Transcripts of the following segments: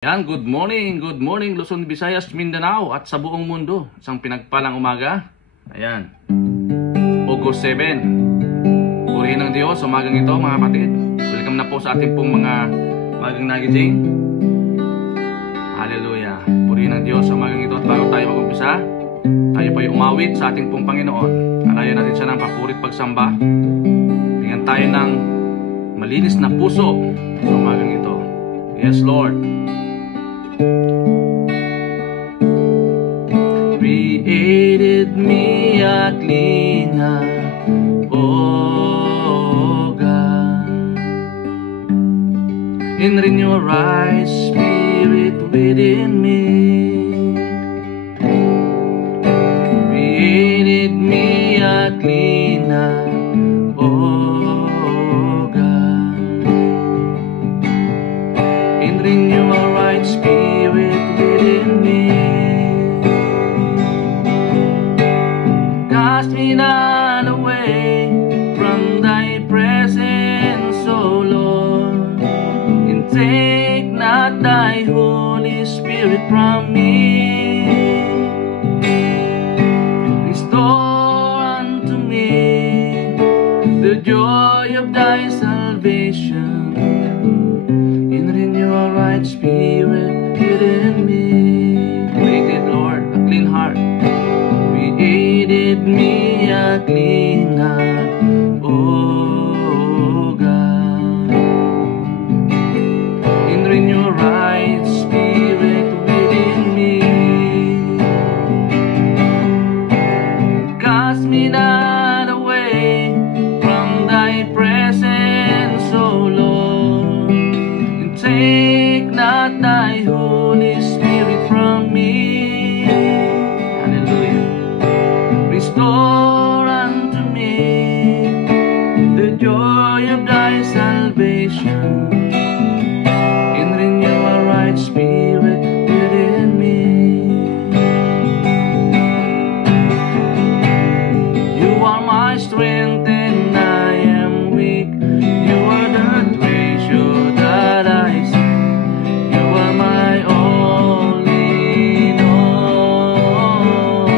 Yan, good morning Luzon, Visayas, Mindanao at sa buong mundo. Isang pinagpalang umaga. Ayan, August 7. Purihin ng Diyos, umagang ito mga kapatid. Welcome na po sa ating pong mga magang nagising. Hallelujah. Purihin ng Diyos, umagang ito. At bago tayo mag-umpisa, tayo po ay umawit sa ating pong Panginoon. Alayan natin siya ng papurit pagsamba. Bigyan tayo ng malinis na puso sa umagang ito. Yes, Lord. Created me a clean heart, oh God, and renew a right spirit within me. Created me a clean heart, oh God, and renew a right spirit within me. Cast me not away from thy presence, O Lord, and take not thy Holy Spirit from me. Restore unto me the joy of thy salvation, and renew a right spirit within me. Created, Lord, a clean heart. Created me a clean heart, oh God, and renew a right spirit within me. Cast me not away from thy presence, O Lord, and take not thy Holy Spirit from me. Restore unto me the joy of thy salvation, and renew a right spirit within me. You are my strength and I am weak. You are the treasure that I seek. You are my all in all.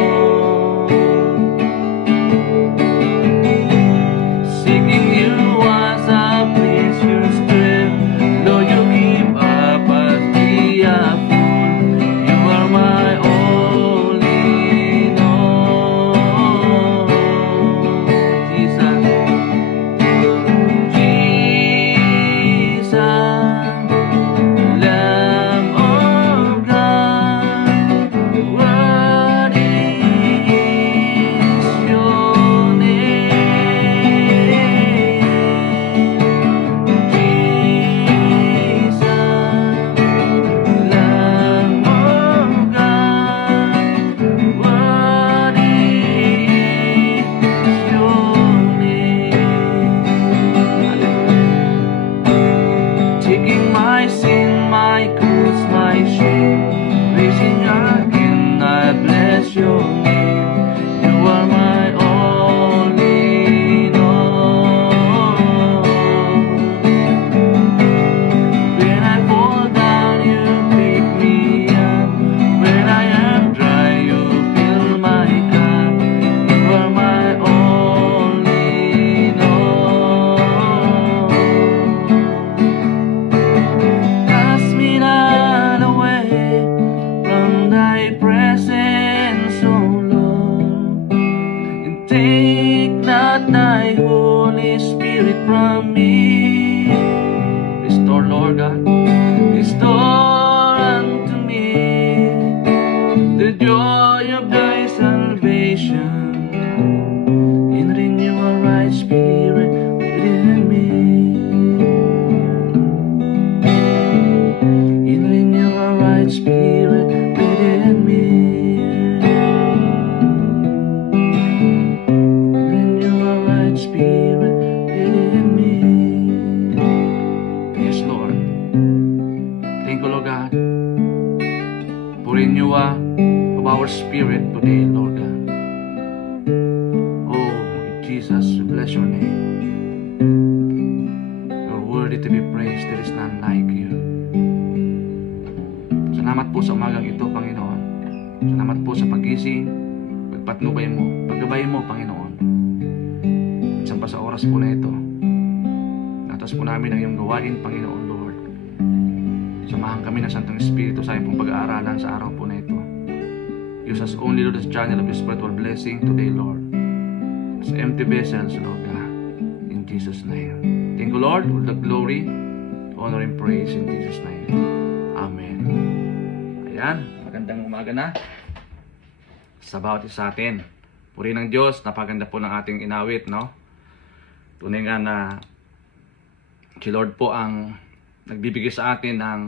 Seeking you as a precious strength, Lord, you give up as me a fool. You are my all in all. Jesus, Jesus, Lamb of God, worthy is your name. Jesus, Lamb of God, worthy is your name. Taking my sin, my cross, my shame, raising again, I bless your name. You are my all in all. When I fall down, you pick me up. When I am dry, you fill my cup. You are my all in all. Cast me not away from thy presence, O Lord, and take not thy Holy Spirit from me. Restore, Lord God, restore unto me the joy of thy salvation, and renew a right spirit within me. And renew a right spirit within me. Renew a right spirit within me. Yes, Lord. Thank you, Lord God, for renewal of our spirit today, Lord God. Oh, Jesus, we bless your name. You're worthy to be praised. There is none like you. Salamat po sa umagang ito, Panginoon. Salamat po sa pagising, pagpatnubay mo, paggabay mo, Panginoon. Minsan pa sa oras po na ito, natas po namin ang iyong gawain, Panginoon, Lord. Samahan kami ng Santong Espiritu sa iyong pag-aaralan sa araw po na ito. Use us only, Lord, as channel of your spiritual blessing today, Lord. As empty vessels, Lord God, in Jesus' name. Thank you, Lord, for the glory, honor, and praise in Jesus' name. Amen. Ayan, magandang umaga na sa bawat isa sa atin. Puri ng Diyos, napaganda po ng ating inawit, no? Tunay nga na si Lord po ang nagbibigay sa atin ng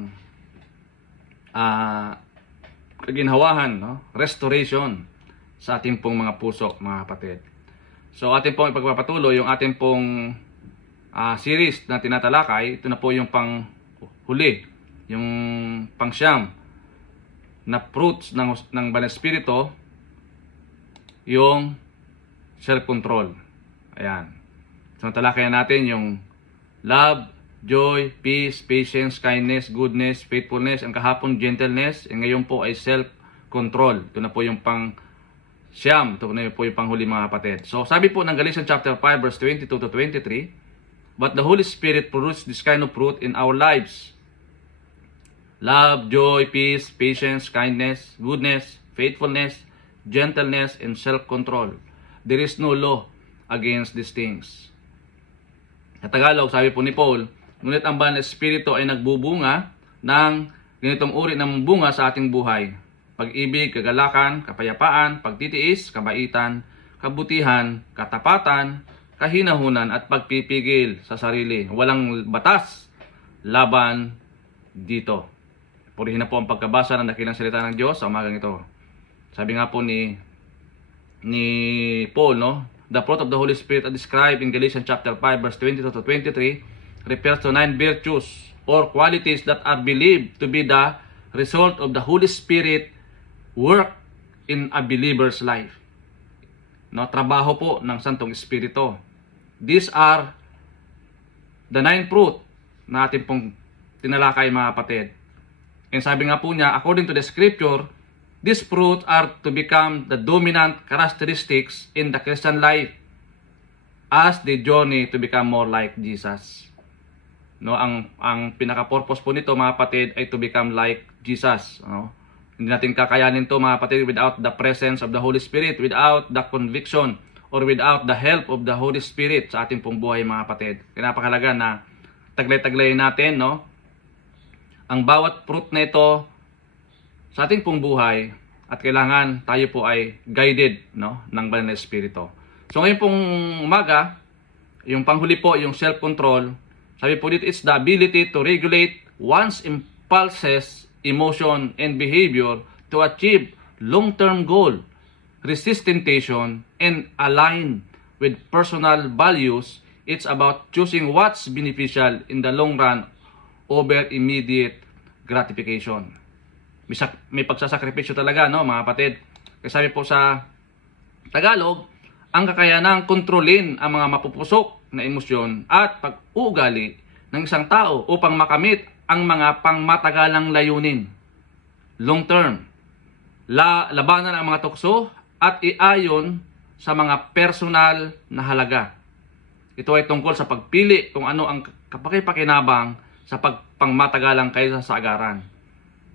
kaginhawahan, no? Restoration sa ating pong mga puso, mga kapatid. So ating pong ipagpapatuloy yung ating pong series na tinatalakay. Ito na po yung panghuli, yung pangsyam na fruits ng Banal Espiritu, yung self-control. Ayan. So natalakayan natin yung love, joy, peace, patience, kindness, goodness, faithfulness, ang kahapon gentleness, and ngayon po ay self-control. Ito na po yung pang-siyam. Ito na po yung panghuli, mga kapatid. So sabi po ng Galatians chapter 5 verse 22 to 23, but the Holy Spirit produces this kind of fruit in our lives. Love, joy, peace, patience, kindness, goodness, faithfulness, gentleness, and self-control. There is no law against these things. Sa Tagalog, sabi po ni Paul, ngunit ang Banal Espiritu ay nagbubunga ng ganitong uri ng bunga sa ating buhay. Pag-ibig, kagalakan, kapayapaan, pagtitiis, kabaitan, kabutihan, katapatan, kahinahunan, at pagpipigil sa sarili. Walang batas laban dito. Purihin na po ang pagkabasa ng dakilang salita ng Diyos sa umagang ito. Sabi nga po ni Paul, no? The fruit of the Holy Spirit are described in Galatians chapter 5 verse 22 to 23 refers to 9 virtues or qualities that are believed to be the result of the Holy Spirit work in a believer's life. No, trabaho po ng Santong Espiritu. These are the 9 fruit na ating pong tinalakay, mga kapatid. And sabi nga po niya, according to the scripture, these fruit are to become the dominant characteristics in the Christian life as they journey to become more like Jesus. No, ang pinaka-purpose po nito, mga kapatid, ay to become like Jesus. No? Hindi natin kakayanin to, mga kapatid, without the presence of the Holy Spirit, without the conviction, or without the help of the Holy Spirit sa ating pong buhay, mga kapatid. Kaya napakahalaga na taglay-taglay natin, no? Ang bawat fruit na ito sa ating pong buhay, at kailangan tayo po ay guided, no, ng Banal na Espiritu. So ngayon pong umaga, yung panghuli po, yung self-control, sabi po dito, it's the ability to regulate one's impulses, emotion, and behavior to achieve long-term goal, resist temptation, and align with personal values. It's about choosing what's beneficial in the long run over immediate gratification. May pagsasakripisyo talaga, no, mga kapatid. Kasi sabi po sa Tagalog, ang kakayanang kontrolin ang mga mapupusok na emosyon at pag-uugali ng isang tao upang makamit ang mga pangmatagalang layunin. Long term. Labanan ang mga tukso at iayon sa mga personal na halaga. Ito ay tungkol sa pagpili kung ano ang kapakipakinabang sa pangmatagalang kaysa sa agaran.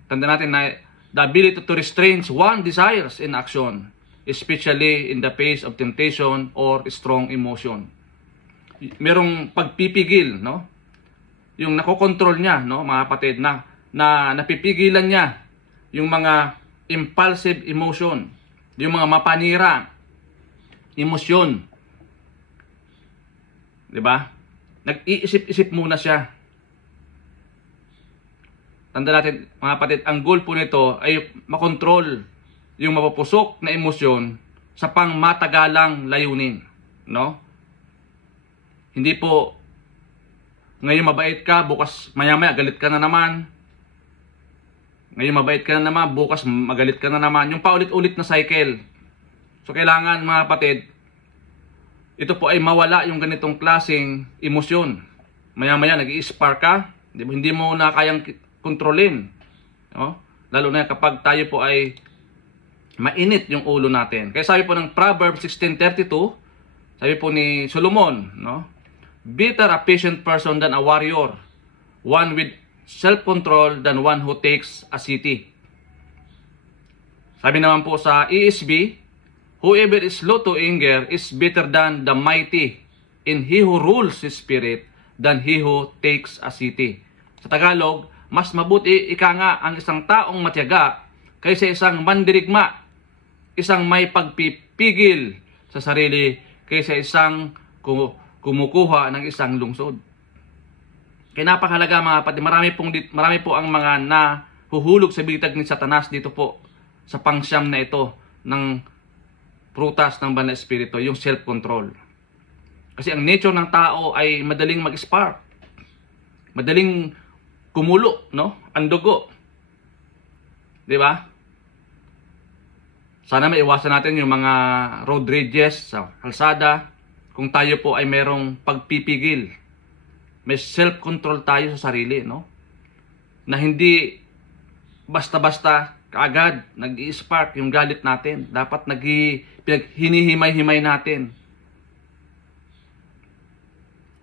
Tanda natin na the ability to restrain one's desires in action, especially in the face of temptation or strong emotion. Merong pagpipigil, no? Yung nakokontrol niya, no, mga kapatid, na napipigilan niya yung mga impulsive emotion, yung mga mapanira emosyon. 'Di ba? Nag-iisip-isip muna siya. Tanda natin, mga kapatid, ang goal po nito ay makontrol yung mapupusok na emosyon sa pangmatagalang layunin, no? Hindi po ngayon mabait ka, bukas maya-maya galit ka na naman. Ngayon mabait ka na naman, bukas magalit ka na naman. Yung paulit-ulit na cycle. So kailangan, mga kapatid, ito po ay mawala yung ganitong klaseng emosyon. Maya-maya nag-i-spark ka, hindi mo na kayang kontrolin, no? Lalo na kapag tayo po ay mainit yung ulo natin. Kaya sabi po ng Proverbs 16:32, sabi po ni Solomon, no? Better a patient person than a warrior, one with self-control than one who takes a city. Sabi naman po sa ESV, whoever is slow to anger is better than the mighty, and he who rules his spirit than he who takes a city. Sa Tagalog, mas mabuti ika nga ang isang taong matiyaga kaysa isang mandirigma, isang may pagpipigil sa sarili kaysa isang kumukuha ng isang lungsod. Kaya napakahalaga mga kapatid, marami po ang mga nahuhulog sa bitag ni Satanas dito po sa pangsyam na ito ng prutas ng Banal na Espiritu, yung self-control. Kasi ang nature ng tao ay madaling mag-spark, madaling kumulo, no? Ang dugo. 'Di ba? Sana maiwasan natin yung mga road rages sa kalsada. Kung tayo po ay merong pagpipigil, may self-control tayo sa sarili, no? Na hindi basta-basta kaagad nag-i-spark yung galit natin. Dapat hinihimay-himay natin.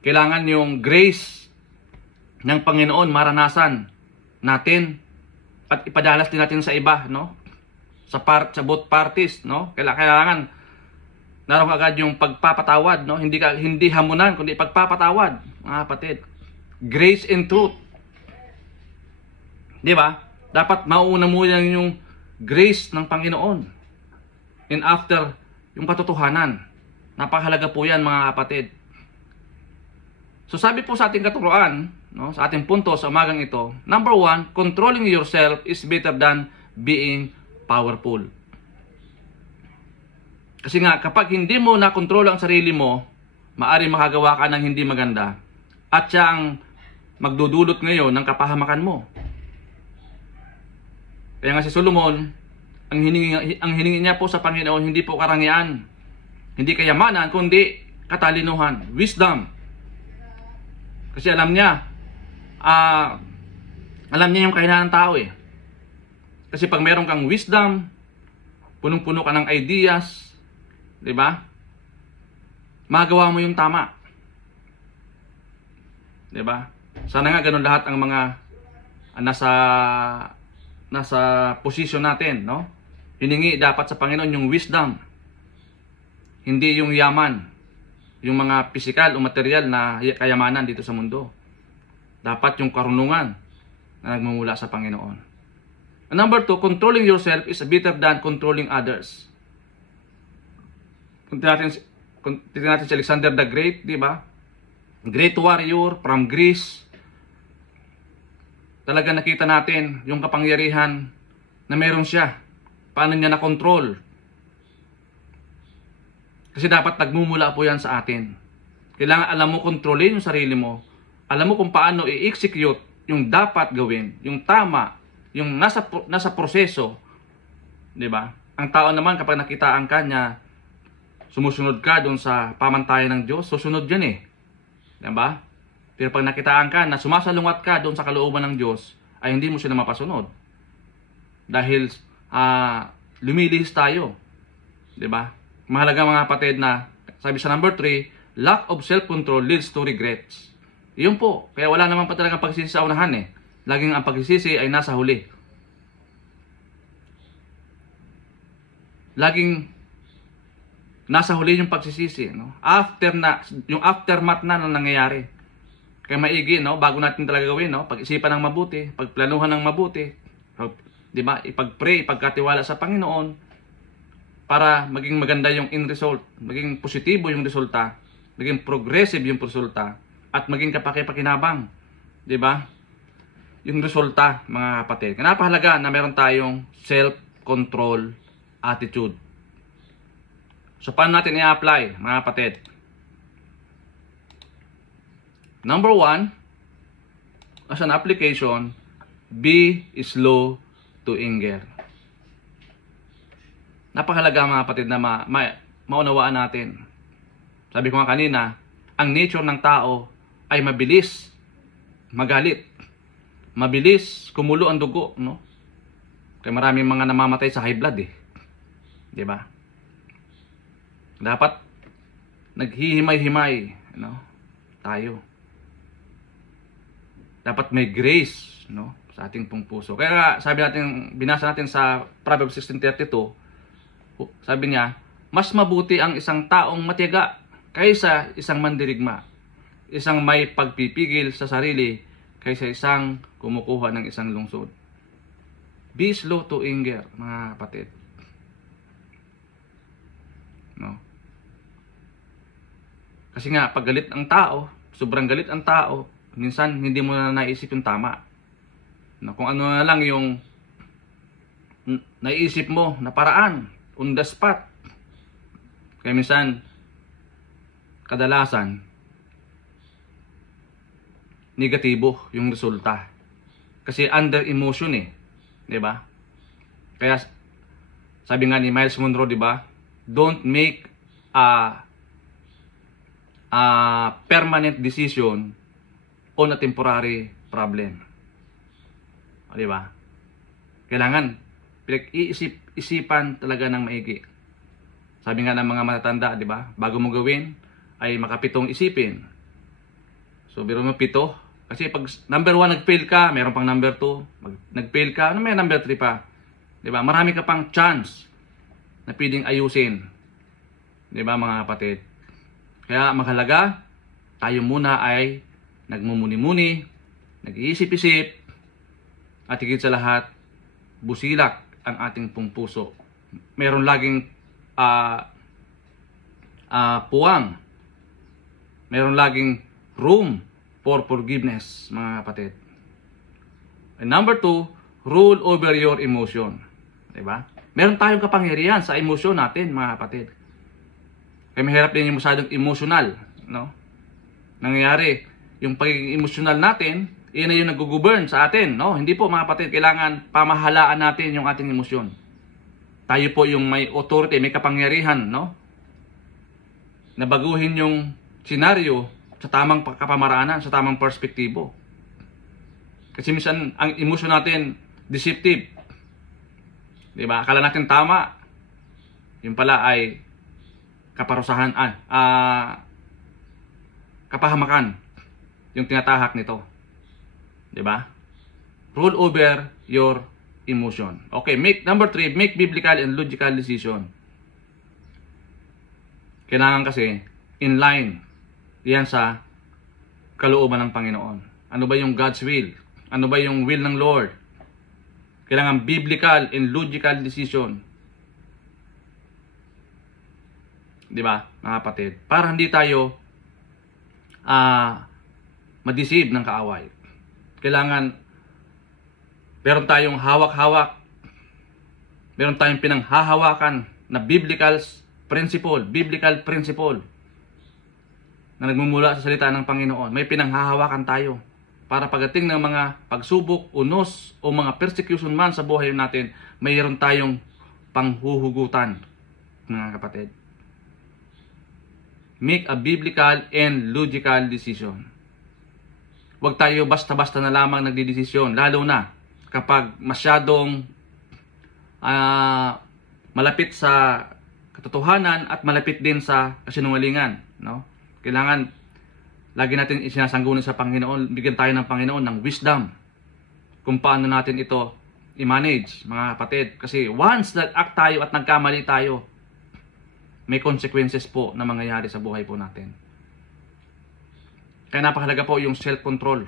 Kailangan yung grace ng Panginoon maranasan natin at ipadalas din natin sa iba, no? Sa both parties, no? Kailangan naroon agad yung pagpapatawad, no? Hindi hamunan kundi pagpapatawad, mga kapatid. Grace and truth. 'Di ba? Dapat mauuna mo yan yung grace ng Panginoon. And after, yung katotohanan. Napakahalaga po yan, mga kapatid. So sabi po sa ating katuruan, no, sa ating punto sa umagang ito, number 1, controlling yourself is better than being powerful. Kasi nga, kapag hindi mo na-control ang sarili mo, maaari makagawa ka ng hindi maganda. At siya ang magdudulot ngayon ng kapahamakan mo. Kaya nga si Solomon, ang hiningi niya po sa Panginoon, hindi po karangyaan, hindi kayamanan, kundi katalinuhan, wisdom. Kasi alam niya yung kailangan ng tao eh. Kasi pag meron kang wisdom, punong-puno ka ng ideas, di ba? Magawa mo yung tama. Di ba? Sana nga ganun lahat ang mga nasa posisyon natin, no? Hiningi dapat sa Panginoon yung wisdom. Hindi yung yaman, yung mga physical o material na kayamanan dito sa mundo. Dapat yung karunungan na nagmumula sa Panginoon. And number 2, controlling yourself is better than controlling others. Kung tingnan natin si Alexander the Great, di ba? Great warrior from Greece. Talaga nakita natin yung kapangyarihan na meron siya. Paano niya na-control. Kasi dapat nagmumula po yan sa atin. Kailangan alam mo kontrolin yung sarili mo. Alam mo kung paano i-execute yung dapat gawin, yung tama, yung nasa proseso. Diba? Ang tao naman kapag nakitaan ka niya, sumusunod ka doon sa pamantayan ng Diyos, susunod yan eh. Diba? Pero pag nakitaan ka na sumasalungat ka doon sa kalooban ng Diyos, ay hindi mo siya na mapasunod. Dahil lumilihis tayo. Diba? Mahalaga mga kapatid na, sabi sa number 3, lack of self-control leads to regrets. Iyon po. Kaya wala naman pa talagang pagsisisi sa unahan eh. Laging ang pagsisisi ay nasa huli. Laging nasa huli yung pagsisisi. No? Yung aftermath na nangyayari. Kaya maigi, no? Bago natin talaga gawin, no? Pag-isipan ng mabuti, pagplanuhan ng mabuti, di ba? Ipag-pray, ipagkatiwala sa Panginoon para maging maganda yung end result, maging positibo yung resulta, maging progressive yung resulta, at maging kapaki-pakinabang, di ba? Yung resulta, mga kapatid. Kaya napahalaga na meron tayong self-control attitude. So, paano natin i-apply, mga kapatid? Number 1, as an application, be slow to anger. Napakahalaga mga kapatid na maunawaan natin. Sabi ko nga kanina, ang nature ng tao ay mabilis magalit. Mabilis kumulo ang dugo, no? Kaya maraming mga namamatay sa high blood eh. 'Di ba? Dapat naghihimay-himay, tayo. Dapat may grace, sa ating pong puso. Kaya nga, sabi natin, binasa natin sa Proverbs 16:32, sabi niya, mas mabuti ang isang taong matiyaga kaysa isang mandirigma. Isang may pagpipigil sa sarili kaysa isang kumukuha ng isang lungsod. Be slow to anger, mga kapatid. Kasi nga, pag galit ang tao, sobrang galit ang tao, minsan hindi mo na naisip yung tama. Kung ano na lang yung naisip mo na paraan, on the spot. Kaya minsan, kadalasan, negatibo yung resulta. Kasi under emotion eh. 'Di ba? Kaya sabi nga ni Miles Monroe, 'di ba? Don't make a permanent decision on a temporary problem. 'Di ba? Kailangan pinag-iisip-isipan talaga ng maigi. Sabi nga ng mga matatanda, 'di ba? Bago mo gawin ay makapitong isipin. So biro mo 7. Kasi pag number 1 nag-fail ka, mayroon pang number 2. Nag-fail ka, may number 3 pa. 'Di ba? Marami ka pang chance na pwedeng ayusin. 'Di ba, mga kapatid? Kaya mahalaga, tayo muna ay nagmumuni-muni, nag-iisip-isip, at higit sa lahat, busilak ang ating pong puso. Meron laging puwang. Meron laging room for forgiveness, mga kapatid. And number 2, rule over your emotion. Diba? Meron tayong kapangyarihan sa emosyon natin, mga kapatid. Kaya mahirap din yung masyadong emotional. Nangyayari, yung pagiging emotional natin, iyan na yung nag-govern sa atin. Hindi po, mga kapatid, kailangan pamahalaan natin yung ating emosyon. Tayo po yung may authority, may kapangyarihan, na baguhin yung senaryo sa tamang kapamaraanan, sa tamang perspektibo. Kasi minsan, ang emosyon natin, deceptive. Diba? Akala natin tama. Yung pala ay kaparusahan, kapahamakan yung tinatahak nito. Diba? Rule over your emotion. Okay, number 3, make biblical and logical decision. Kailangan kasi in line yan sa kalooban ng Panginoon. Ano ba yung God's will? Ano ba yung will ng Lord? Kailangan biblical and logical decision. Di ba, mga kapatid? Para hindi tayo ma-deceive ng kaaway. Kailangan meron tayong hawak-hawak. Meron tayong pinanghahawakan na biblical principle na nagmumula sa salita ng Panginoon. May pinanghahawakan tayo para pagdating ng mga pagsubok, unos, o mga persecution man sa buhay natin, mayroon tayong panghuhugutan, mga kapatid. Make a biblical and logical decision. Huwag tayo basta-basta na lamang nagdidesisyon, lalo na kapag masyadong malapit sa katotohanan at malapit din sa kasinungalingan. Kailangan lagi natin isinasangguni sa Panginoon, bigyan tayo ng Panginoon ng wisdom kung paano natin ito i-manage, mga kapatid. Kasi once nag-act tayo at nagkamali tayo, may consequences po na mangyayari sa buhay po natin. Kaya napakahalaga po yung self-control.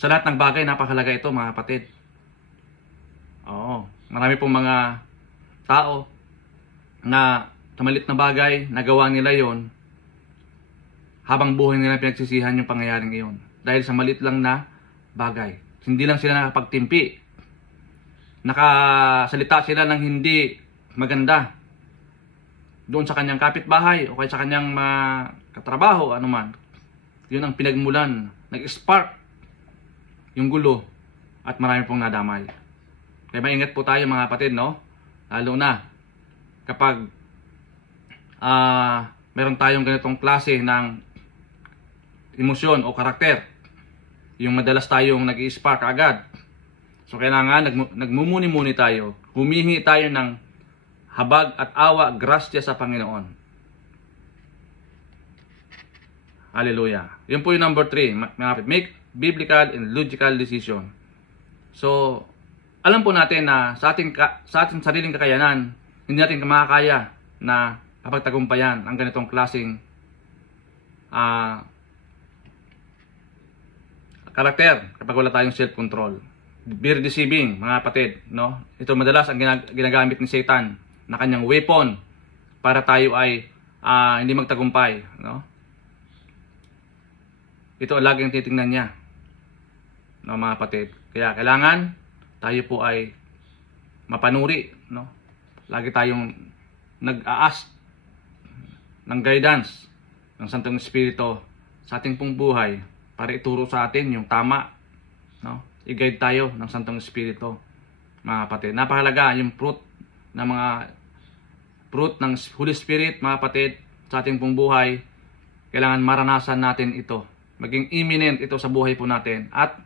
Sa lahat ng bagay, napakahalaga ito, mga kapatid. Marami pong mga tao na sa maliit na bagay, nagawa nila yon habang buhay nila pinagsisihan yung pangyayaring iyon. Dahil sa maliit lang na bagay. Hindi lang sila nakapagtimpi. Nakasalita sila ng hindi maganda doon sa kanyang kapitbahay o kaya sa kanyang katrabaho, anuman. Yun ang pinagmulan. Nag-spark yung gulo at marami pong nadamay. Kaya maingat po tayo, mga kapatid, lalo na kapag meron tayong ganitong klase ng emosyon o karakter. Yung madalas tayong nag-i-spark agad. So kailangan nagmumuni-muni tayo. Humihingi tayo ng habag at awa, grasya sa Panginoon. Hallelujah. Yun po yung number 3. Make biblical and logical decision. So, alam po natin na sa ating sariling kakayanan, hindi natin makakaya na kapagtagumpayan ang ganitong klaseng karakter kapag wala tayong self-control. Very deceiving, mga kapatid, no? Ito madalas ang ginagamit ni Satan na kanyang weapon para tayo ay hindi magtagumpay, no? Ito ang laging titingnan niya, no, mga kapatid. Kaya kailangan tayo po ay mapanuri, no? Lagi tayong nag-a-ask ng guidance ng Santong Espiritu sa ating pong buhay para ituro sa atin yung tama, no? I-guide tayo ng Santong Espiritu, mga kapatid. Napakahalaga yung fruit ng Holy Spirit, mga kapatid, sa ating pong buhay. Kailangan maranasan natin ito. Maging imminent ito sa buhay po natin. At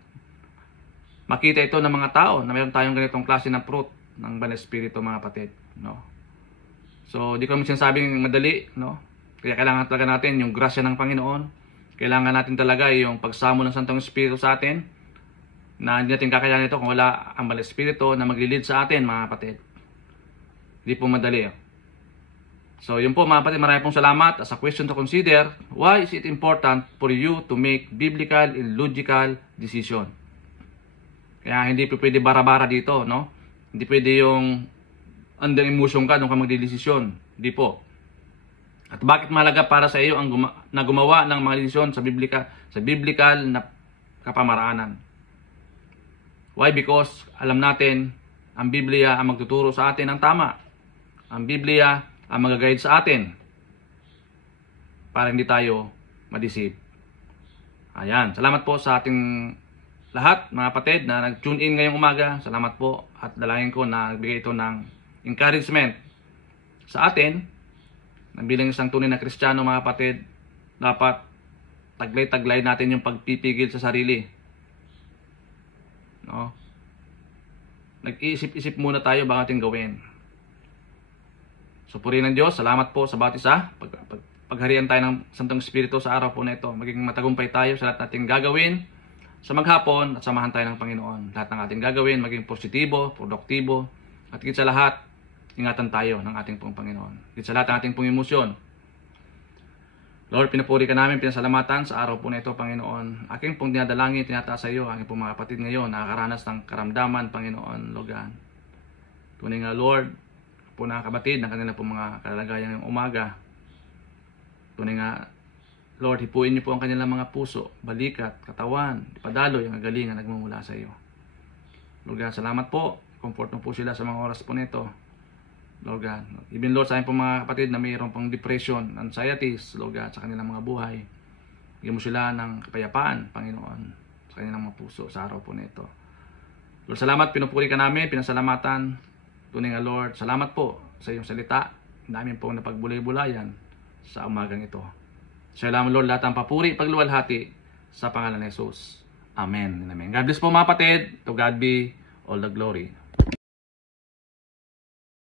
makita ito ng mga tao na mayroon tayong ganitong klase ng fruit ng Banal Espiritu, mga kapatid, no? So, di ko naman sinasabing madali, no? Kaya kailangan talaga natin yung grasya ng Panginoon. Kailangan natin talaga yung pagsamo ng Santong Espiritu sa atin, na hindi natin kakayanin ito kung wala ang Banal Espiritu na maglilid sa atin, mga kapatid. Hindi po madali. So, yun po, mga kapatid, marami pong salamat. As a question to consider, why is it important for you to make biblical and logical decision? Kaya hindi po pwede bara-bara dito, no? Hindi pwede yung under emotion ka nung ka magdidesisyon. Hindi po. At bakit mahalaga para sa iyo ang gumawa ng mga desisyon sa biblical na kapamaraanan? Why? Because alam natin ang Biblia ang magtuturo sa atin ng tama. Ang Biblia ang mag-guide sa atin para hindi tayo ma-deceive. Ayan. Salamat po sa ating lahat, mga kapatid, na nag-tune in ngayong umaga. Salamat po at dalangin ko na bigay ito ng encouragement sa atin na bilang isang tunay na Kristiyano, mga kapatid. Dapat taglay-taglay natin yung pagpipigil sa sarili, no? Nag-iisip-isip muna tayo bago ating gawin. So, purihin ng Diyos. Salamat po sa bawat isa. Pagharian tayo ng Santong Espiritu sa araw po na ito. Maging matagumpay tayo sa lahat nating gagawin sa maghapon at samahan tayo ng Panginoon. Lahat ng ating gagawin, maging positibo, produktibo, at higit sa lahat, ingatan tayo ng ating pong Panginoon. Higit sa lahat ng ating pong emosyon. Lord, pinupuri ka namin, pinasalamatan sa araw po na ito, Panginoon. Aking pong dinadalangin, tinataas sa iyo, aking pong mga kapatid ngayon, nakakaranas ng karamdaman, Panginoon, Logan. Tunay nga, Lord, po nakakabatid ng kanila pong mga kalagayan ng umaga. Tunay nga, Lord, hipuin niyo po ang kanilang mga puso, balikat, katawan, padaloy, ang kagalingan nagmumula sa iyo. Lord God, salamat po. Comfort mo po sila sa mga oras po nito. Lord God, even Lord, sa aking pong mga kapatid na mayroon pang depression, anxieties, Lord God, sa kanilang mga buhay. Bigyan mo sila ng kapayapaan, Panginoon, sa kanilang mga puso sa araw po nito. Lord, salamat, pinupuri ka namin, pinasalamatan. Tunay nga, Lord, salamat po sa iyong salita. Namin pong napagbulay-bulayan sa umagang ito. Salamat, Lord, lahat ang papuri, pagluwalhati sa pangalan ni Jesus. Amen and amen. God bless po, mga kapatid. To God be all the glory.